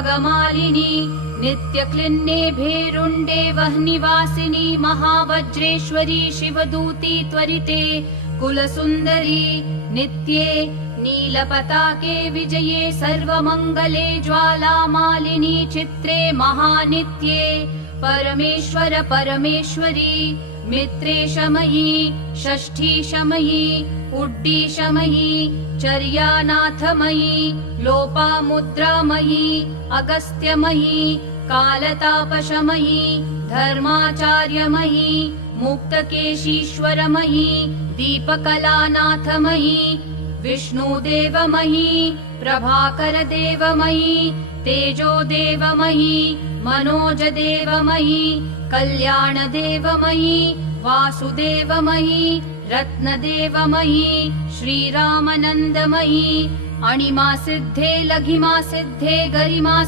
नागमालिनी नित्यक्लिन्ने भेरुण्डे वह्निवासिनी महावज्रेश्वरी शिवदूती त्वरिते कुलसुन्दरी नित्ये नीलपताके विजये सर्वमङ्गले ज्वालामालिनी चित्रे महानित्ये परमेश्वर परमेश्वरी मित्रेशमयी षष्ठीशमयी उड्डीशमयी चर्यानाथमयी लोपामुद्रामयी अगस्त्यमयी कालतापशमयी धर्माचार्यमयी मुक्तकेशीश्वरमयी दीपकलानाथमयी विष्णुदेवमयी प्रभाकरदेवमयी तेजोदेवमयी मनोजदेवमयी कल्याणदेवमयी वासुदेवमयी रत्नदेवमयी श्रीरामनन्दमयी अणिमा सिद्धे लघिमा सिद्धे गरिमा